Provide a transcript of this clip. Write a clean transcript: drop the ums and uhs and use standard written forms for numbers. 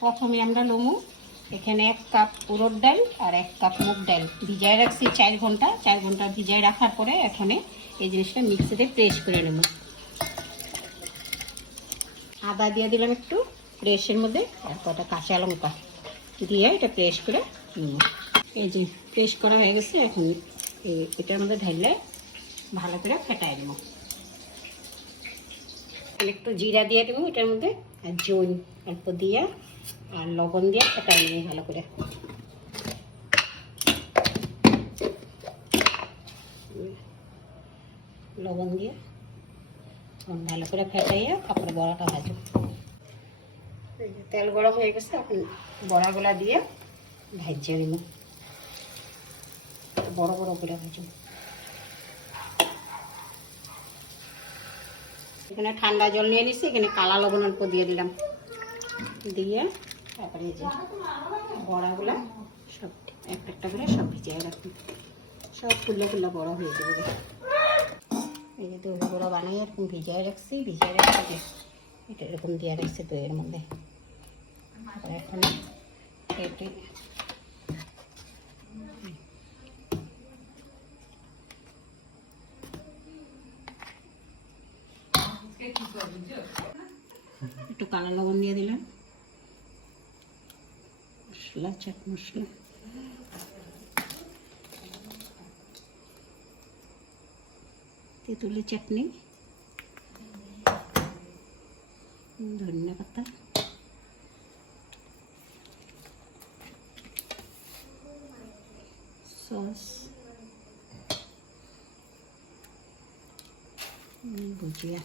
প্রথমে আমরা লমু এখানে 1 কাপ উড়দ ডাল আর 1 কাপ মুগ ডাল ভিজায় রাখছি 4 ঘন্টা। 4 ঘন্টা ভিজায় রাখার পরে এখন এই জিনিসটা মিক্সিতে প্রেস করে নেব। আদা দিয়ে দিলাম একটু প্রেসের মধ্যে, আর কটা কাঁচা লঙ্কা দিয়ে এটা প্রেস করে নেব। এই যে প্রেস করা হয়ে গেছে, এখন এটার মধ্যে ঢাললে ভালো করে ফেটাই নেব। একটু জিরা দিয়ে দেবো এটার মধ্যে, আর জৈন অল্প দিয়ে আর লবণ দিয়ে ফেটাই নেব ভালো করে। লবণ দিয়ে ভালো করে ফেটাইয়া তারপরে বড়াটা ভাজবো। তেল গরম হয়ে গেছে, এখন বড়াগুলা দিয়ে ভাজিয়ে নেব, বড় বড় করে ভাজবো। এখানে ঠান্ডা জল নিয়ে নিচ্ছি, এখানে কালা লবণ অল্প দিয়ে দিলাম, দিয়ে তারপরে এই যে বড়াগুলা সব একটা করে সব ভিজিয়ে রাখবো, সব ফুল্লা ফুল্লা বড়া হয়ে যাবে। এই যে দই বড়া বানিয়ে এরকম ভিজিয়ে রাখছি, ভিজিয়ে রাখছি এটা এরকম দিয়ে রাখছি দইয়ের মধ্যে। এখন এটি একটু কালো লবণ দিয়ে দিলাম, মশলা চাট মশলা, তেঁতুলের চাটনি, ধনিয়া পাতা, সস, ভুজিয়া।